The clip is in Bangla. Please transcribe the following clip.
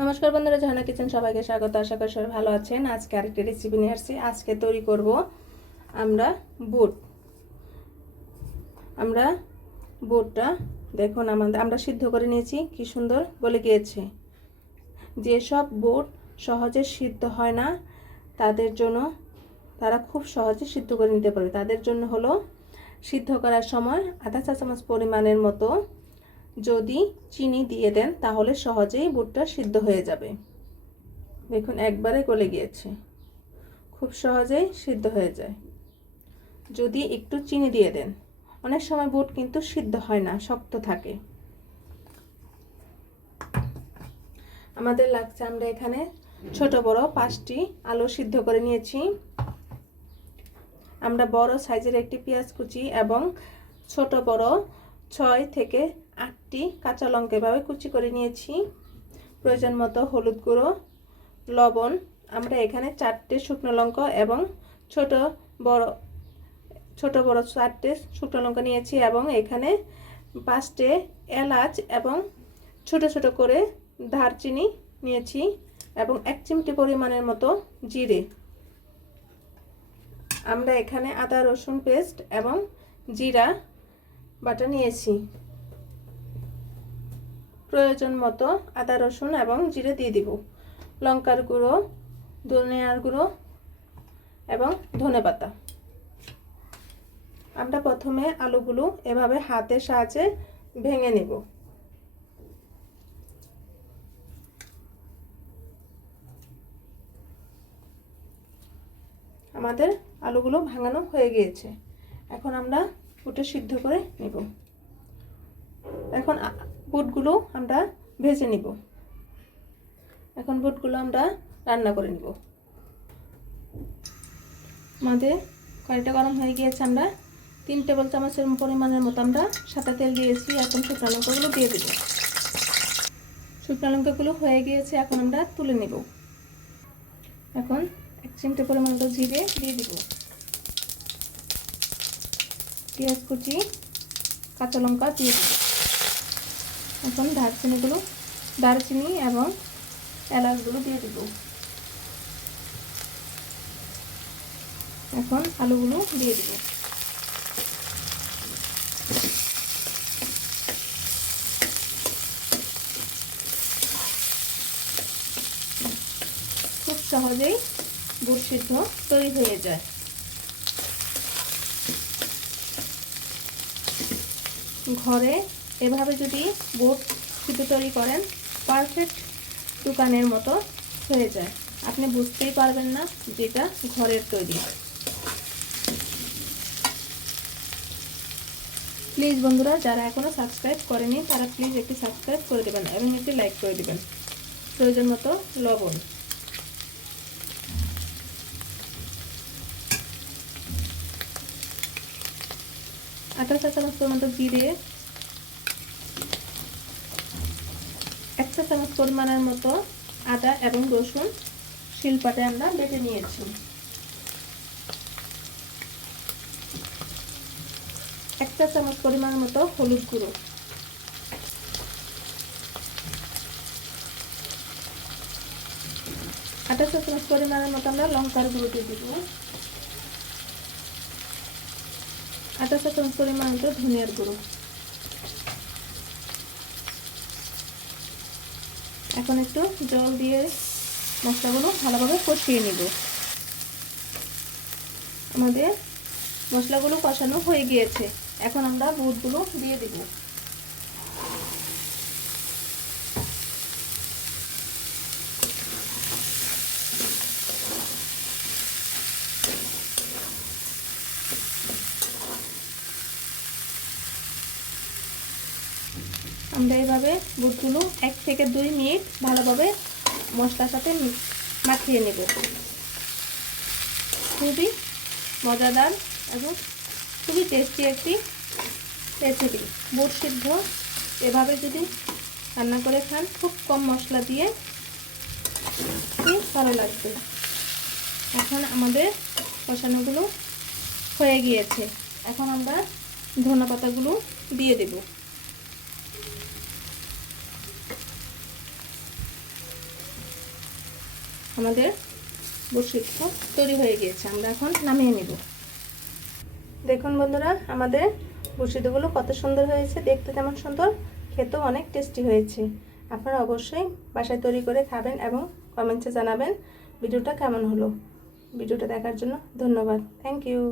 নমস্কার বন্ধুরা জাহানা কিচেন সবাইকে স্বাগত। আশা করি সবাই ভালো আছেন। আজকে আরেকটি রেসিপি নিয়ে আসছি। আজকে তৈরি করব আমরা বুট। আমরা বুটটা দেখুন আমাদের আমরা সিদ্ধ করে নিয়েছি। কি সুন্দর গলে গিয়েছে। যেসব বুট সহজে সিদ্ধ হয় না, তাদের জন্য তারা খুব সহজে সিদ্ধ করে নিতে পারে। তাদের জন্য হলো সিদ্ধ করার সময় আধা চা চামচ পরিমাণের মতো যদি চিনি দিয়ে দেন, তাহলে সহজেই বুটটা সিদ্ধ হয়ে যাবে। দেখুন, একবারে গলে গিয়েছে। খুব সহজেই সিদ্ধ হয়ে যায়। যদি একটু চিনি দিয়ে দেন, অনেক সময় বুট কিন্তু সিদ্ধ হয় না, শক্ত থাকে। আমাদের লাগছে আমরা এখানে ছোট, বড় পাঁচটি আলু সিদ্ধ করে নিয়েছি। আমরা বড় সাইজের একটি পেঁয়াজ কুচি এবং ছোট, বড় ছয় থেকে আটটি কাঁচা লঙ্কা এভাবে কুচি করে নিয়েছি। প্রয়োজন মতো হলুদ গুঁড়ো, লবণ। আমরা এখানে চারটে শুকনো লঙ্কা এবং ছোট বড় ছোট বড় চারটে শুকনো লঙ্কা নিয়েছি এবং এখানে পাঁচটে এলাচ এবং ছোট ছোট করে দারচিনি নিয়েছি এবং এক চিমটি পরিমাণের মতো জিরে। আমরা এখানে আদা রসুন পেস্ট এবং জিরা বাটা নিয়েছি। প্রয়োজন মতো আদা, রসুন এবং জিরে দিয়ে দিব। লঙ্কার গুঁড়ো, ধনিয়ার গুঁড়ো এবং ধনে পাতা। আমরা প্রথমে আলুগুলো এভাবে হাতের সাহায্যে ভেঙে নেব। আমাদের আলুগুলো ভাঙানো হয়ে গিয়েছে। এখন আমরা ওটা সিদ্ধ করে নেব। এখন বুটগুলো আমরা ভেজে নিব। এখন বুটগুলো আমরা রান্না করে নিব। আমাদের কড়াইটা গরম হয়ে গিয়েছে, আমরা তিন টেবিল চামচের পরিমাণের মতো আমরা সাদা তেল দিয়েছি। এখন শুকনো লঙ্কাগুলো দিয়ে দেব। শুকনো লঙ্কাগুলো হয়ে গিয়েছে, এখন আমরা তুলে নেব। এখন এক চিমটে পরিমাণ জিরে দিয়ে দিব। পেঁয়াজ কুচি, কাঁচা লঙ্কা দিয়ে দিব। এখন দারচিনিগুলো, দারচিনি এবং এলাচগুলো দিয়ে দিব। এখন আলুগুলো দিয়ে দিব। খুব সহজেই বুট সিদ্ধ তৈরি হয়ে যায়। ঘরে এভাবে যদি বুট সিদ্ধ তৈরি করেন পারফেক্ট দোকানের মতো হয়ে যায়। আপনি বুঝতেই পারবেন না যেটা ঘরের তৈরি। প্লিজ বন্ধুরা, যারা এখনও সাবস্ক্রাইব করেনি, তারা প্লিজ একটি সাবস্ক্রাইব করে দেবেন এবং একটি লাইক করে দেবেন। প্রয়োজন মতো লবণ। চা চামচ মতো জিরে এক চা চামচ পরিমাণের মতো আদা এবং রসুন শিলপাটে আমরা বেটে নিয়েছি। এক চা চামচ পরিমাণের মতো হলুদ গুঁড়ো। আটা চামচ পরিমাণের মতো আমরা লঙ্কার গুঁড়ো দিয়ে দিব। আটা চামচ পরিমাণ মতো ধনিয়ার গুঁড়ো। এখন একটু জল দিয়ে মশলাগুলো ভালোভাবে কষিয়ে নিব। আমাদের মশলাগুলো কষানো হয়ে গিয়েছে। এখন আমরা বুটগুলো দিয়ে দিব। আমরা এভাবে বুটগুলো এক থেকে দুই মিনিট ভালোভাবে মশলার সাথে মাখিয়ে নেব। খুবই মজাদার এবং খুবই টেস্টি একটি রেসিপি বুট সিদ্ধ এভাবে যদি রান্না করে খান, খুব কম মশলা দিয়ে খুব ভালো লাগবে। এখন আমাদের কষানোগুলো হয়ে গিয়েছে। এখন আমরা ধনে পাতাগুলো দিয়ে দেবো। আমাদের বসিত তৈরি হয়ে গিয়েছে। আমরা এখন নামিয়ে নেব। দেখুন বন্ধুরা, আমাদের বসিতগুলো কত সুন্দর হয়েছে। দেখতে তেমন সুন্দর, খেতেও অনেক টেস্টি হয়েছে। আপনারা অবশ্যই বাসায় তৈরি করে খাবেন এবং কমেন্টসে জানাবেন ভিডিওটা কেমন হলো। ভিডিওটা দেখার জন্য ধন্যবাদ। Thank you.